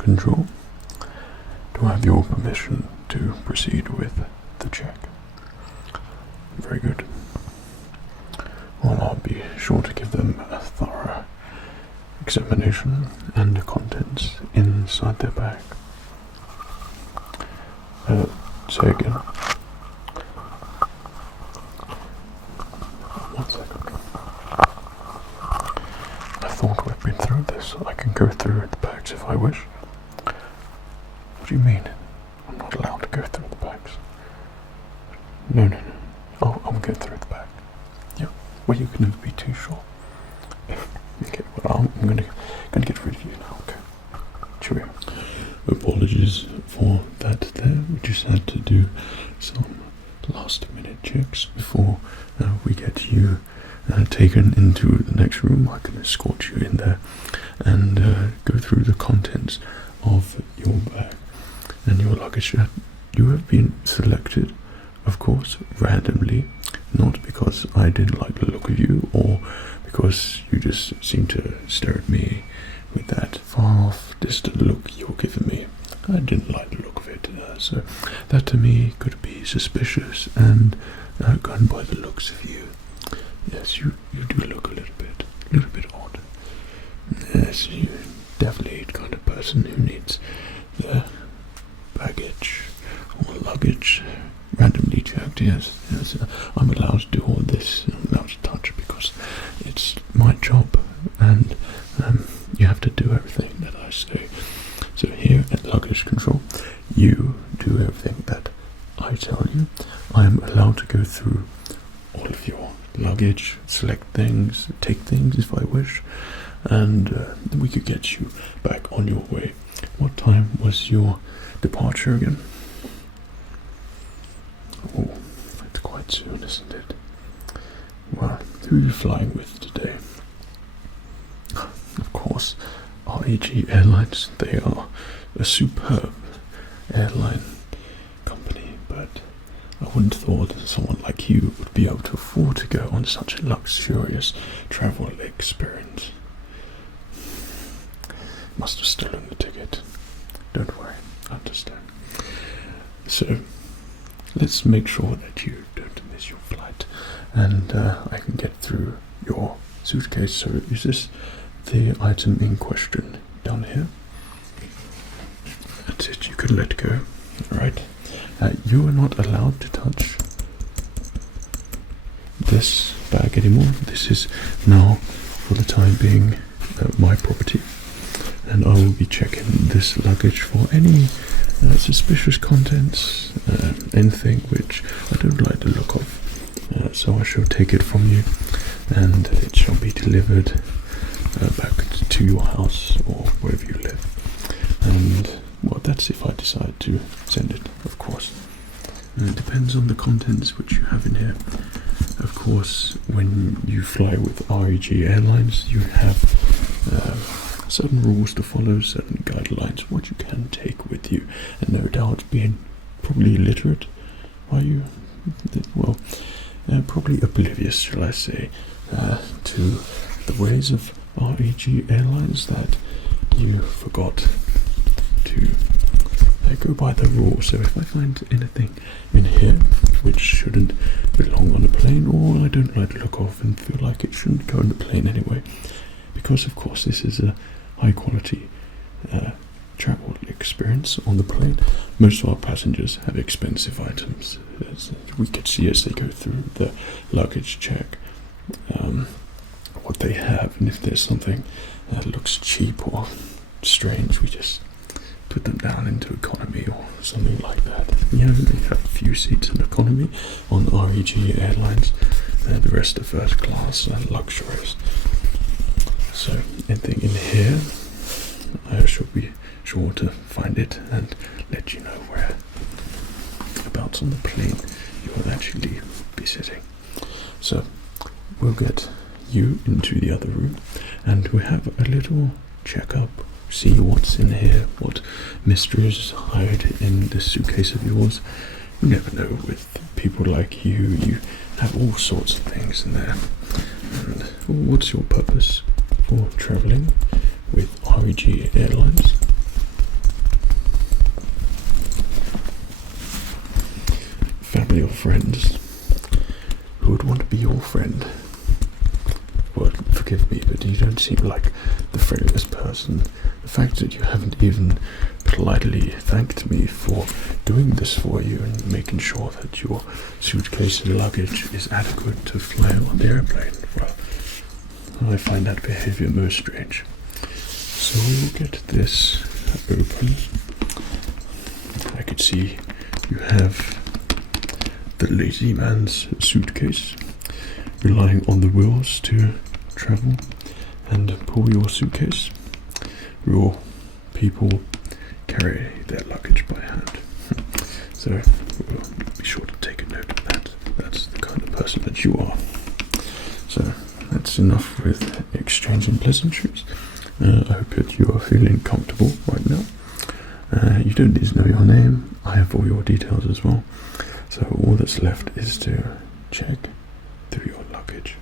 control. Do I have your permission to proceed with the check? Very good. Well, I'll be sure to give them a thorough examination and the contents inside their bag. Say again. 1 second. I thought we'd been through this. I can go through the bags if I wish. What do you mean? I'm not allowed to go through the bags. No. Oh, I'm going through the bag. Yeah. Well, you can never be too sure. Okay. Well, I'm gonna get rid of you now. Okay. Cheerio. Apologies for that. There, we just had to do some last-minute checks before we get you taken into the next room. I can escort you in there and go through the contents of your bag and your luggage. You have been selected, of course, randomly, not because I didn't like the look of you or because you just seem to stare at me with that far-off, distant look you're giving me. I didn't like the look of it, so that to me could be suspicious and gone by the looks of you. Yes, you do look a little bit odd. Yes, you're definitely the kind of person who needs the baggage or luggage randomly checked. Yes, I'm allowed to do all this. I'm allowed to touch because it's my job, and you have to do everything that I say. So here at Luggage Control, you do everything that I tell you. I am allowed to go through all of your luggage, select things, take things if I wish, and we could get you back on your way. What time was your departure again? Oh, it's quite soon, isn't it? Well, who are you flying with today? Of course, REG Airlines. They are a superb airline company, but I wouldn't have thought that someone like you would be able to afford to go on such a luxurious travel experience. Must have stolen the ticket. Don't worry, I understand. So, let's make sure that you don't miss your flight, and I can get through your suitcase. So, is this the item in question down here? That's it, you can let go. Alright. You are not allowed to touch this bag anymore. This is now, for the time being, my property. And I will be checking this luggage for any suspicious contents, anything which I don't like the look of. So I shall take it from you, and it shall be delivered back to your house or wherever you live. And well, that's if I decide to send it, of course. And it depends on the contents which you have in here. Of course, when you fly with REG Airlines, you have certain rules to follow, certain guidelines, what you can take with you. And no doubt, being probably illiterate, are you? Well, probably oblivious, shall I say, to the ways of REG Airlines, that you forgot to go by the rules. So if I find anything in here which shouldn't belong on a plane, or I don't like the look of and feel like it shouldn't go on the plane anyway, because of course this is a high quality travel experience on the plane. Most of our passengers have expensive items, as we could see as they go through the luggage check, what they have, and if there's something that looks cheap or strange, we just put them down into economy or something like that. Yeah, they have a few seats in economy on REG Airlines, and the rest are first class and luxurious. So anything in here, I shall be sure to find it and let you know whereabouts on the plane you will actually be sitting. So we'll get you into the other room, and we have a little checkup, see what's in here, what mysteries hide in this suitcase of yours. You never know, with people like you have all sorts of things in there. And what's your purpose for travelling with REG Airlines? your friends who would want to be your friend. Well, forgive me, but you don't seem like the friendliest person. The fact that you haven't even politely thanked me for doing this for you and making sure that your suitcase and luggage is adequate to fly on the airplane, well, I find that behavior most strange. So we'll get this open. I can see you have the lazy man's suitcase, relying on the wheels to travel and pull your suitcase. Your people carry their luggage by hand. So we'll be sure to take a note of that. That's the kind of person that you are. So that's enough with exchanging pleasantries. I hope that you are feeling comfortable right now. You don't need to know your name. I have all your details as well. So all that's left is to check through your luggage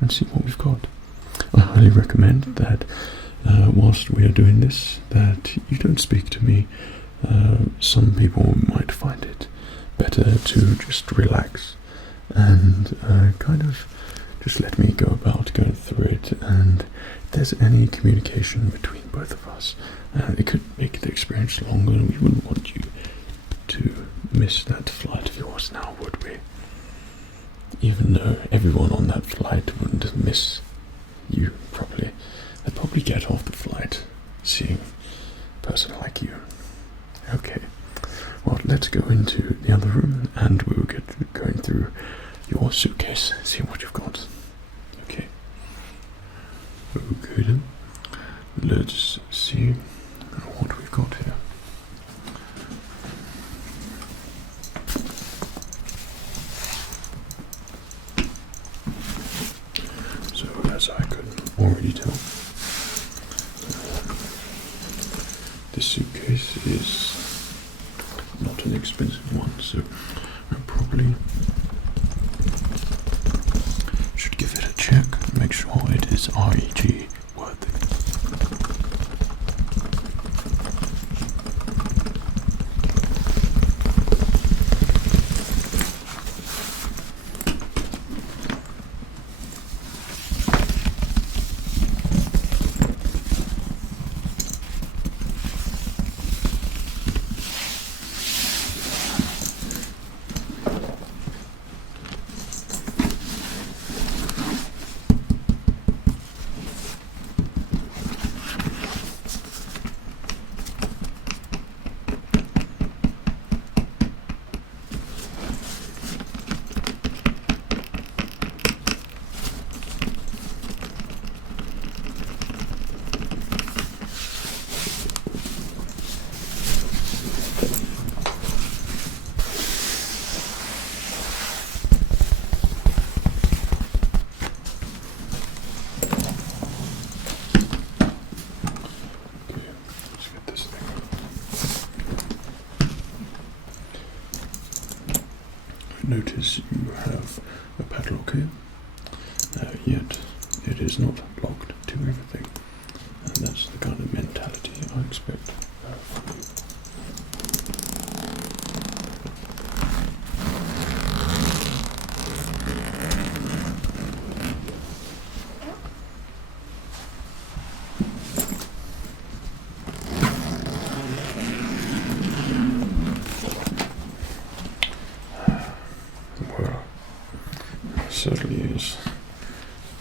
and see what we've got. I highly recommend that whilst we are doing this, that you don't speak to me. Some people might find it better to just relax and kind of just let me go about going through it, and if there's any communication between both of us, it could make the experience longer, and we wouldn't want you to miss that flight of yours now, would we? Even though everyone on that flight wouldn't miss you properly, they'd probably get off the flight seeing a person like you. Okay, well, let's go into the other room and we'll get going through your suitcase, see what you've got. Okay. Okay then, let's see what we've got here. So as I could already tell, this suitcase is not an expensive one, so I probably should give it a check and make sure it is REG worthy. Notice you have a padlock here, yet it is not locked to everything, and that's the kind of mentality I expect from you. Certainly is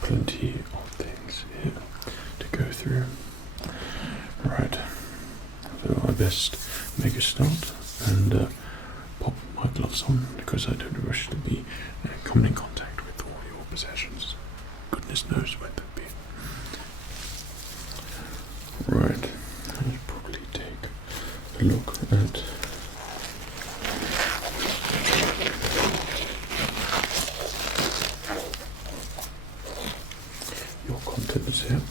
plenty of things here to go through. Right, so I best make a start and pop my gloves on, because I don't wish to be coming in contact with all your possessions. Goodness knows where they'll be. Right, I'll probably take a look at your contents here.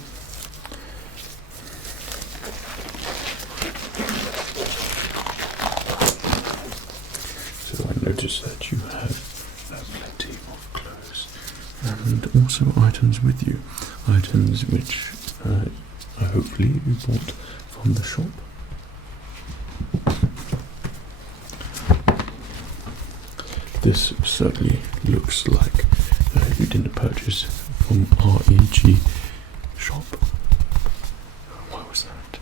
So I notice that you have plenty of clothes and also items with you, items which hopefully you bought from the shop. this certainly looks like you didn't purchase from REG shop. Why was that?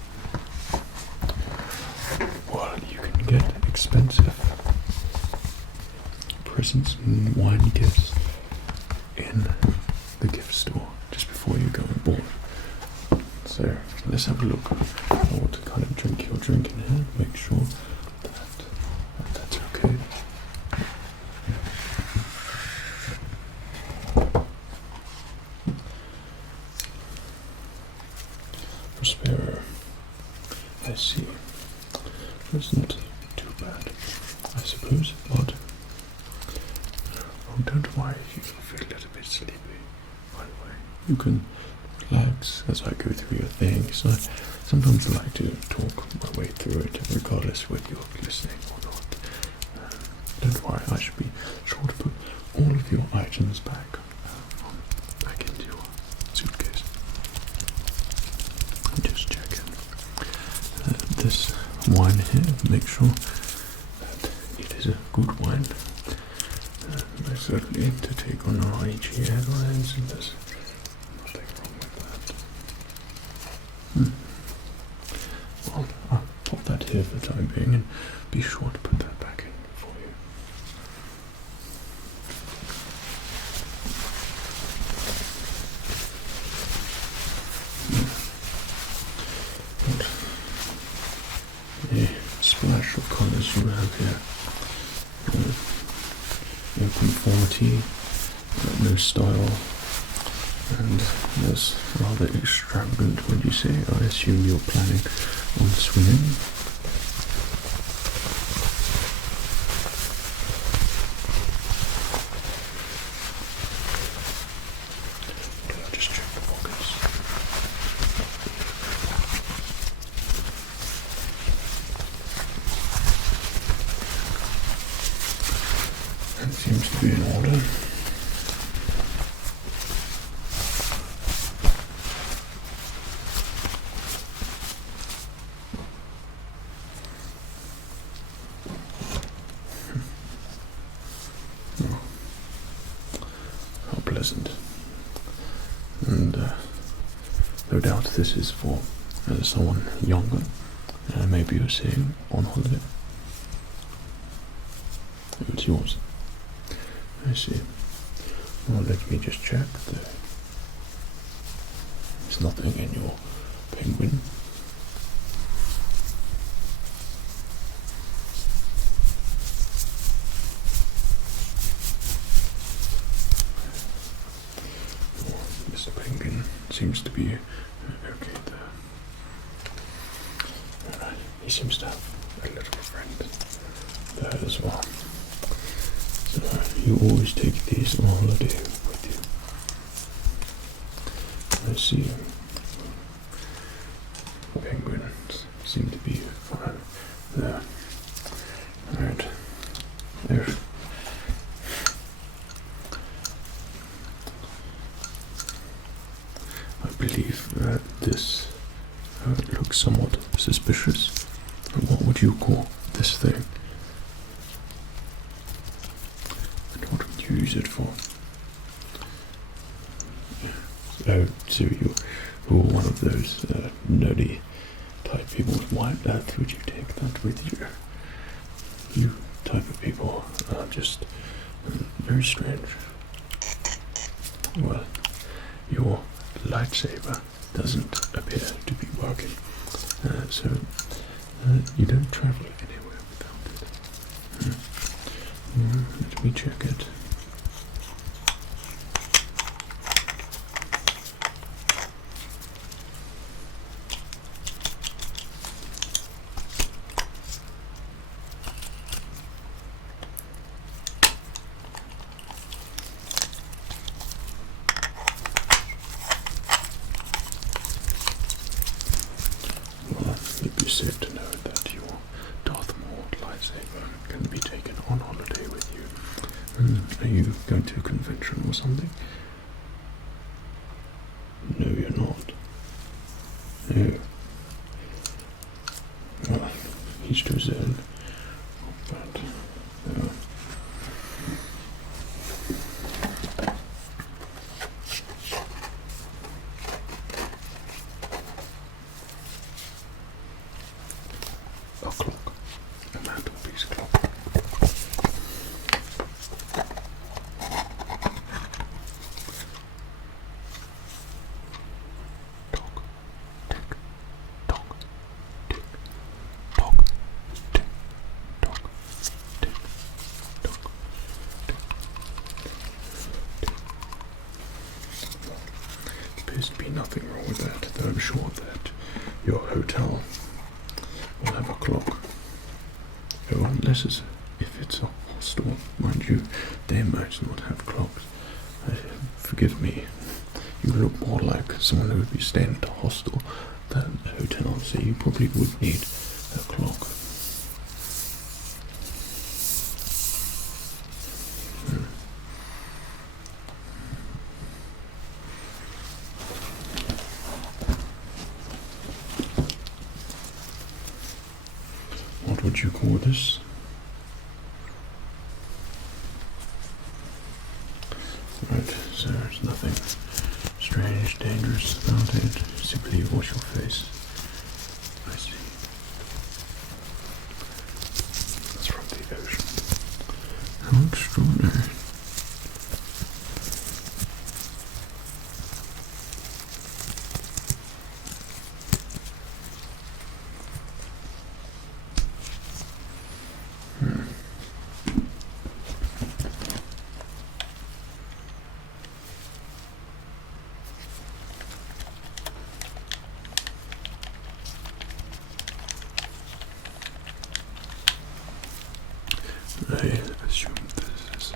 Well, you can get expensive presents and wine gifts in the gift store just before you go on board. So let's have a look at what kind of drink you're drinking here. Make sure that's okay. Prospero. I see. Isn't too bad, I suppose, but oh, don't worry if you feel a little bit sleepy. By the way, you can relax as I go through your things. I sometimes like to talk my way through it, regardless whether you're listening or not. Don't worry, I should be sure to put all of your items back into your suitcase. I'm just checking this wine here. Make sure that it is a good wine. Most certainly to take on REG Airlines, and there's nothing wrong with that. Well, I'll pop that here for the time being, and be sure to put that back in for you. The splash of colours you have here. No conformity, no style, and there's rather extravagant when you say, I assume you're planning on swimming. I'll just check the pockets. That seems to be in order. Oh, how pleasant. And no doubt this is for someone younger, maybe you're seeing on holiday. It's yours. I see. Well, let me just check. There's nothing in your penguin. Mr. Penguin seems to be okay there. Alright, he seems to have a little friend there as well. So you always take these on holiday with you. I see. Penguins seem to be fine there. Alright. There. I believe this looks somewhat suspicious. What would you call this thing? And what would you use it for? Oh, so you're one of those nerdy type people. Why on earth would you take that with you? You type of people are just very strange. Well, your lightsaber doesn't appear to be working, so you don't travel anywhere without it. Let me check it. It'd be safe to know that your Darth Maul lightsaber can be taken on holiday with you. Are you going to a convention or something? No, you're not. No. Well, each to his own. But sure that your hotel will have a clock. Oh, unless if it's a hostel, mind you, they might not have clocks. Forgive me, you look more like someone who would be staying at a hostel than a hotel, so you probably would need a clock. What would you call this? Right, so there's nothing strange, dangerous about it. Simply wash your face. I see. That's from the ocean. How extraordinary. I assume this is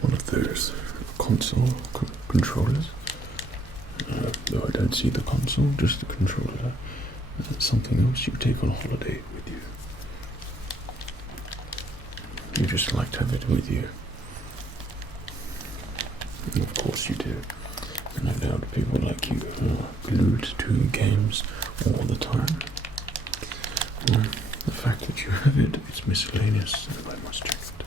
one of those console controllers. Though I don't see the console, just the controller. Something else you take on holiday with you. You just like to have it with you. And of course you do. And I doubt people like you are glued to games all the time. The fact that you have it is miscellaneous, and I must check it.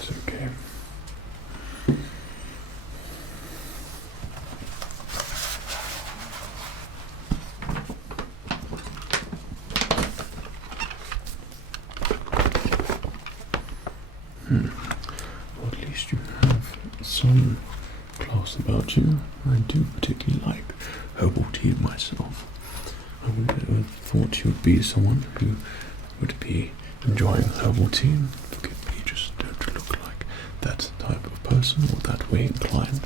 It's okay. Well, at least you have some class about you. I do particularly like herbal tea myself. I would have thought you would be someone who would be enjoying herbal tea. Forgive me, just don't look like that type of person or that way inclined.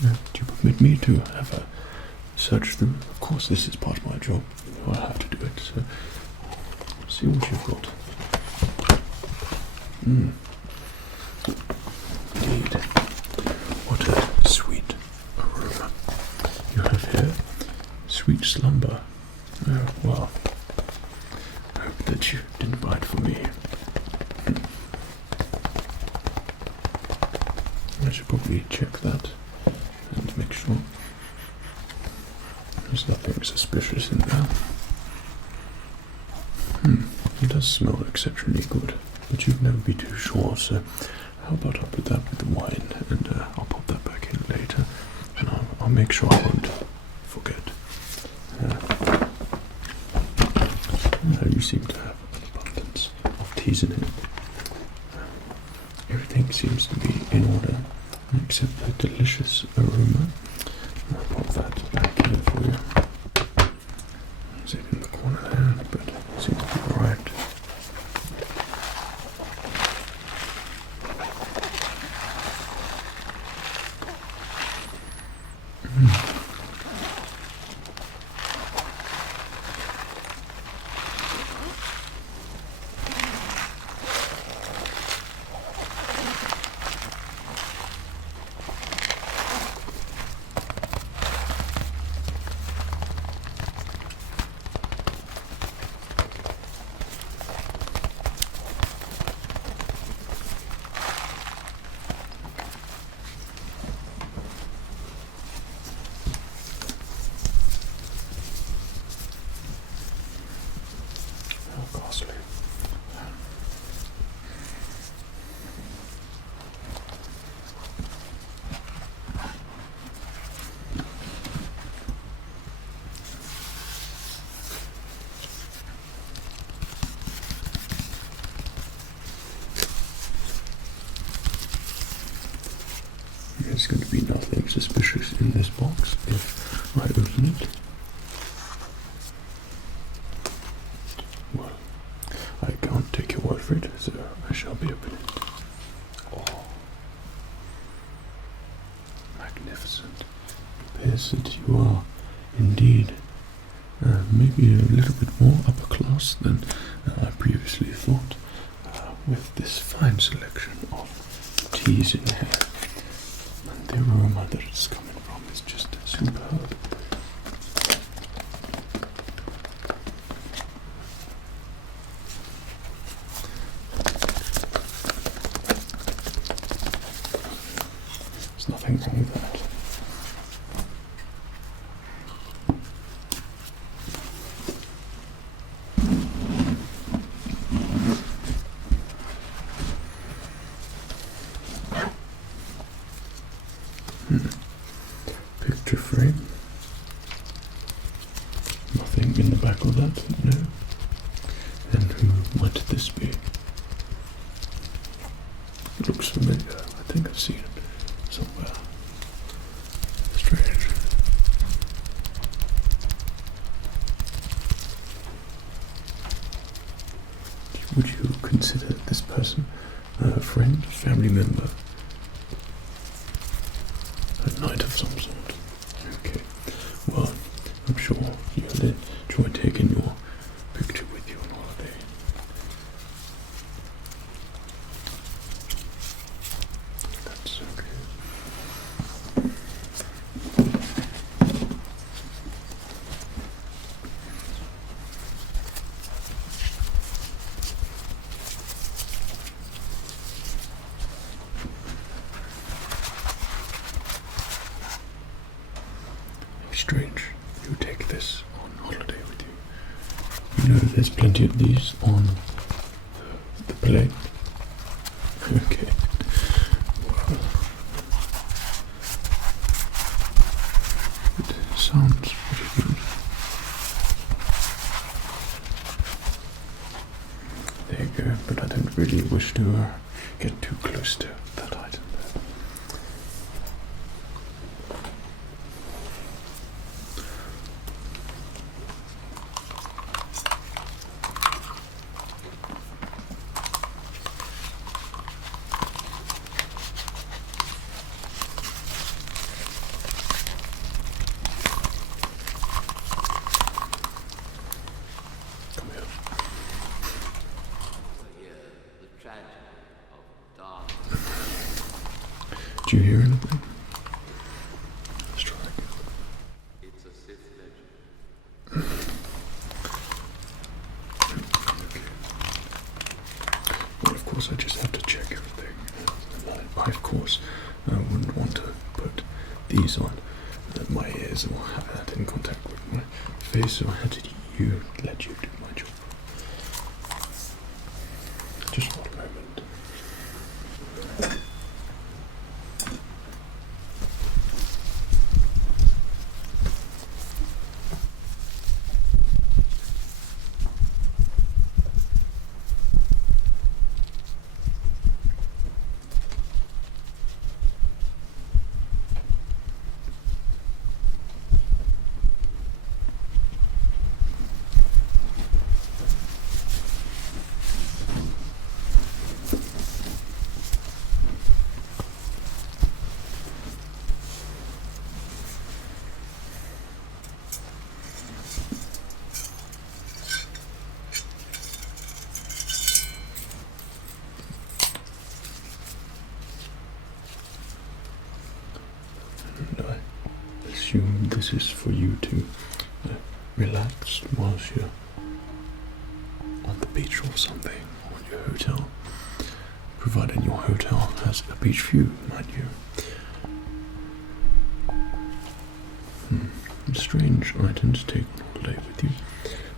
Do you permit me to have a search through? Of course, this is part of my job. I have to do it. So, see what you've got. Indeed. What a sweet aroma you have here. Sweet slumber. Oh, well. I hope that you didn't buy it for me. I should probably check that and make sure there's nothing suspicious in there. It does smell exceptionally good, but you'd never be too sure, so how about I put that with the wine and I'll pop that back in later, and I'll make sure I won't forget. You seem to have an abundance of teas in here. Everything seems to be in order except the delicious aroma. I'll pop that back here for you. Is it in the corner there? But it seems to be alright. Costly. There's going to be nothing suspicious in this box if I open it. Well, I can't take your word for it, so I shall be opening it. seems that you are indeed maybe a little bit more upper class than I previously thought, with this fine selection of teas in here. And the aroma that it's coming from is just superb. There's nothing wrong with that. Picture frame. Nothing in the back of that, no. And who might this be? It looks familiar. I think I've seen it somewhere. Strange. Would you consider this person a friend, family member? A knight of some sort? Okay. Well, I'm sure you'll enjoy taking your picture with you on holiday. That's okay. Strange, you take this on holiday with you. You know there's plenty of these on the plane. Okay. Well, it sounds pretty good. There you go, but I don't really wish to get too close to that item there. Do you hear anything? Let's try it. It's a Sith legend. Okay. Well, of course, I just have to check everything. I, of course, wouldn't want to put these on my ears or have that in contact with my face, so I had to let you do my job. Just one moment. And I assume this is for you to relax whilst you're on the beach or something, or in your hotel, provided your hotel has a beach view, mind you. Strange item to take on holiday with you,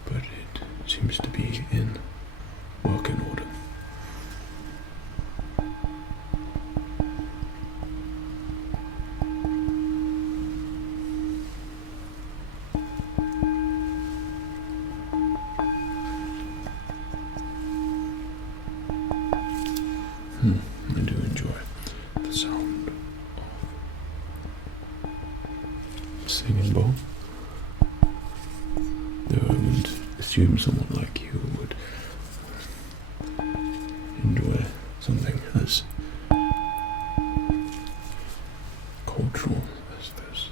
but it seems to be in working order. I do enjoy the sound of singing bowl. Though I would assume someone like you would enjoy something as cultural as this.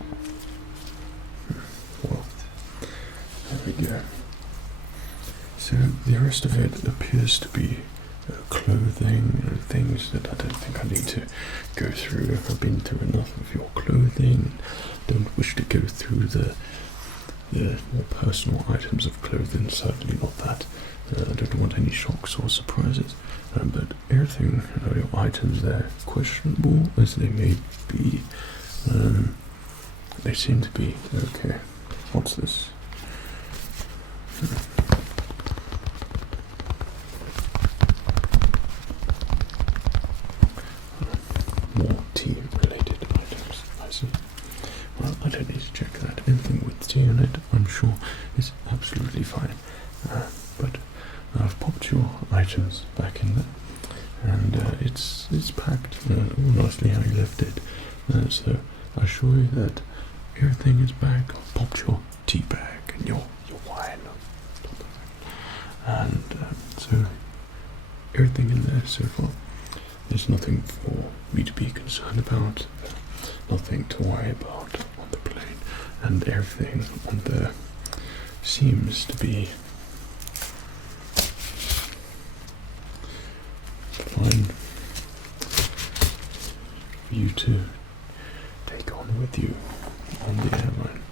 the rest of it appears to be clothing and things that I don't think I need to go through. I've been through enough of your clothing. Don't wish to go through the more personal items of clothing, certainly not that. I don't want any shocks or surprises, but everything, your items there, questionable as they may be, they seem to be okay. What's this? More tea-related items, I see. Well, I don't need to check that. Anything with tea in it, I'm sure, is absolutely fine. But I've popped your items back in there, and it's packed all nicely how you left it. So I assure you that everything is back. I've popped your tea bag and your wine, and so everything in there so far. There's nothing for me to be concerned about, nothing to worry about on the plane, and everything on there seems to be fine for you to take on with you on the airline.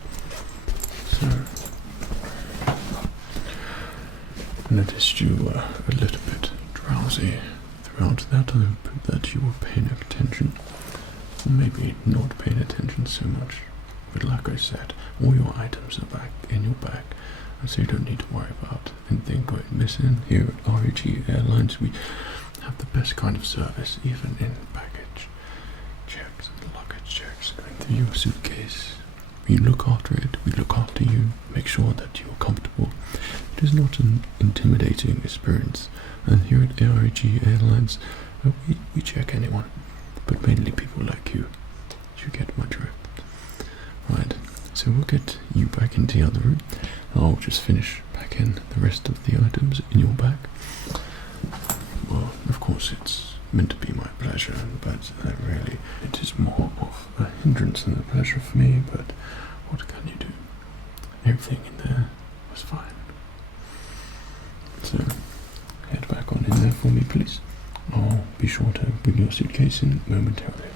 So, I noticed you were a little bit drowsy throughout that. I hope that you were paying attention, or maybe not paying attention so much. But like I said, all your items are back in your bag, so you don't need to worry about anything going missing. Here at REG Airlines, we have the best kind of service, even in baggage checks and luggage checks, going through your suitcase. We look after it, we look after you, make sure that you are comfortable. It is not an intimidating experience, and here at REG Airlines, we check anyone, but mainly people like you. You get my drift. Right, so we'll get you back into the other room. I'll just finish packing the rest of the items in your bag. Well, of course, it's meant to be my pleasure, but really, it is more of a hindrance than a pleasure for me. But what can you do? Everything in there was fine. So, head back on in there for me, please. I'll be sure to bring your suitcase in momentarily.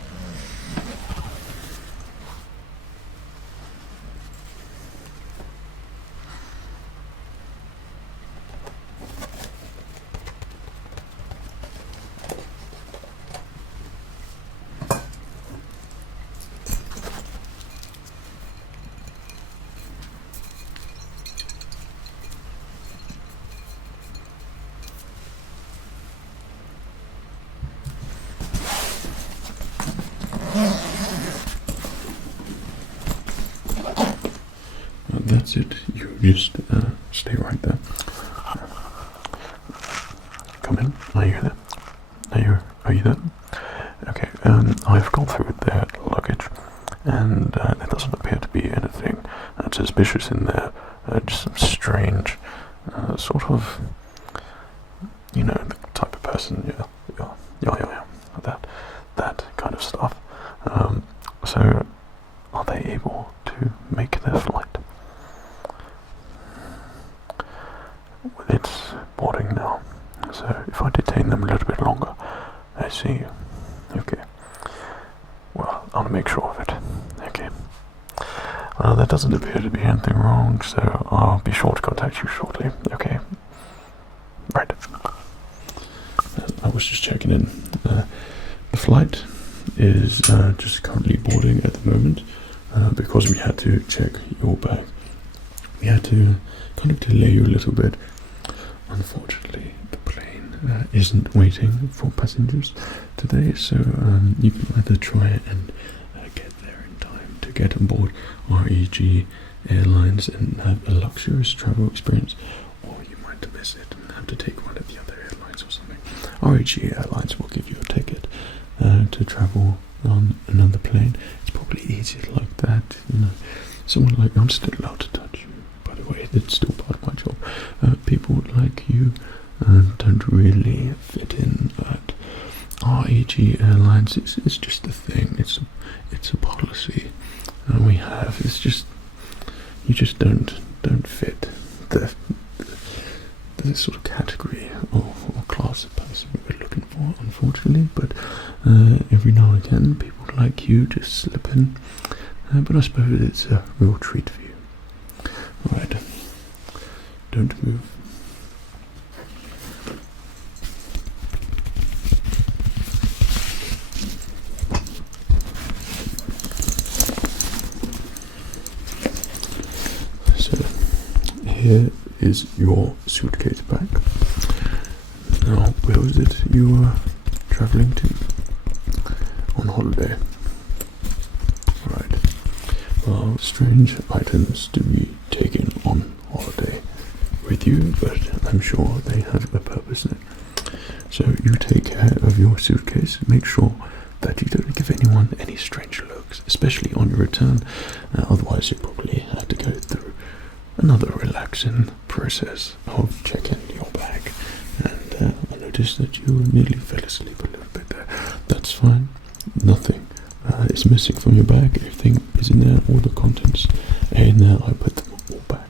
That's it. You just stay right there. Come in. Are you there? Are you there? Okay. I've gone through their luggage, and there doesn't appear to be anything suspicious in there. Just some strange, sort of, the type of person. Yeah. That kind of stuff. So, are they able to make their flight? It's boarding now, so if I detain them a little bit longer, I see. Okay. Well, I'll make sure of it. Okay. Well, there doesn't appear to be anything wrong, so I'll be sure to contact you shortly. Okay. Right. I was just checking in. The flight is just currently boarding at the moment, because we had to check your bag. We had to kind of delay you a little bit. Unfortunately, the plane isn't waiting for passengers today, so you can either try and get there in time to get on board REG Airlines and have a luxurious travel experience, or you might miss it and have to take one of the other airlines or something. REG Airlines will give you a ticket to travel on another plane. It's probably easier like that, Someone like I'm still allowed to touch you, by the way. It's still part of my job. People like you don't really fit in at REG Airlines. It's just a thing. It's a policy we have. It's just you just don't fit the sort of category or class of person we were looking for, unfortunately, but every now and again people like you just slip in, but I suppose it's a real treat for you. Alright, don't move. So, here is your suitcase back. Now, where was it you were travelling to? On holiday. Right. Well, strange items to be taken on holiday with you, but I'm sure they have a purpose in it. So you take care of your suitcase. Make sure that you don't give anyone any strange looks, especially on your return. Otherwise, you probably have to go through another relaxing process of checking your bag. And I noticed that you nearly fell asleep a little bit there. That's fine. Nothing is missing from your bag. Everything is in there. All the contents are in there. I put them all back,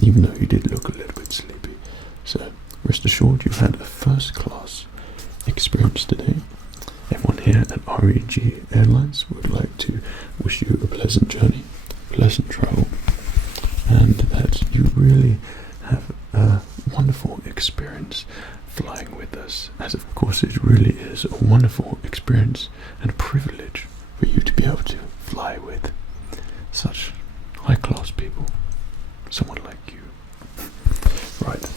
even though you did look a little bit sleepy. So rest assured, you've had a first-class experience today. Everyone here at REG Airlines would like to wish you a pleasant journey, pleasant travel, and that you really have a wonderful experience flying with us, as of course it really is a wonderful experience and a privilege for you to be able to fly with such high-class people, someone like you. Right,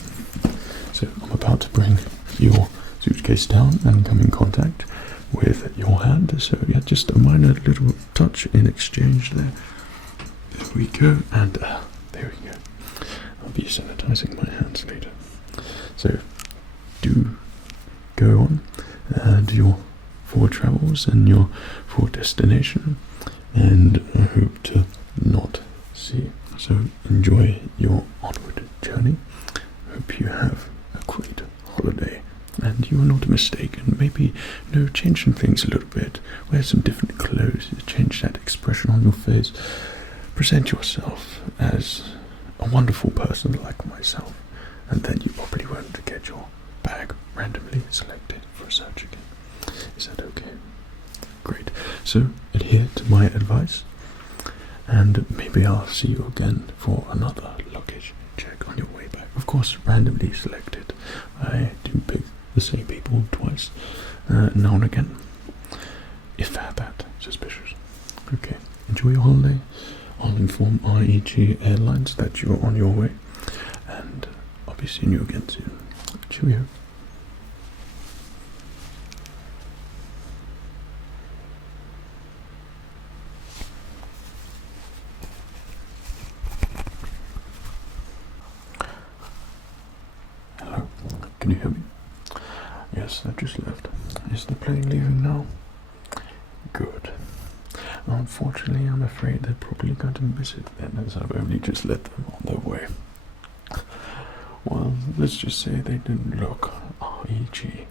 so I'm about to bring your suitcase down and come in contact with your hand, so yeah, just a minor little touch in exchange there. There we go, and there we go. I'll be sanitizing my hands later. So do go on and your forward travels and your forward destination, and I hope to not see you. So enjoy your onward journey. Hope you have a great holiday and you are not mistaken. Maybe, changing things a little bit, wear some different clothes, change that expression on your face, present yourself as a wonderful person like myself, and then you probably won't get your bag randomly selected for a search again. Is that okay? Great. So adhere to my advice, and maybe I'll see you again for another luggage check on your way back. Of course, randomly selected. I do pick the same people twice, now and again, if they're that suspicious. Okay, enjoy your holiday. I'll inform REG Airlines that you're on your way, and I'll be seeing you again soon. Cheerio. Hello, can you hear me? Yes, I've just left. Is the plane leaving now? Good. Unfortunately, I'm afraid they're probably going to miss it then, as I've only just let them on their way. Well, let's just say they didn't look REG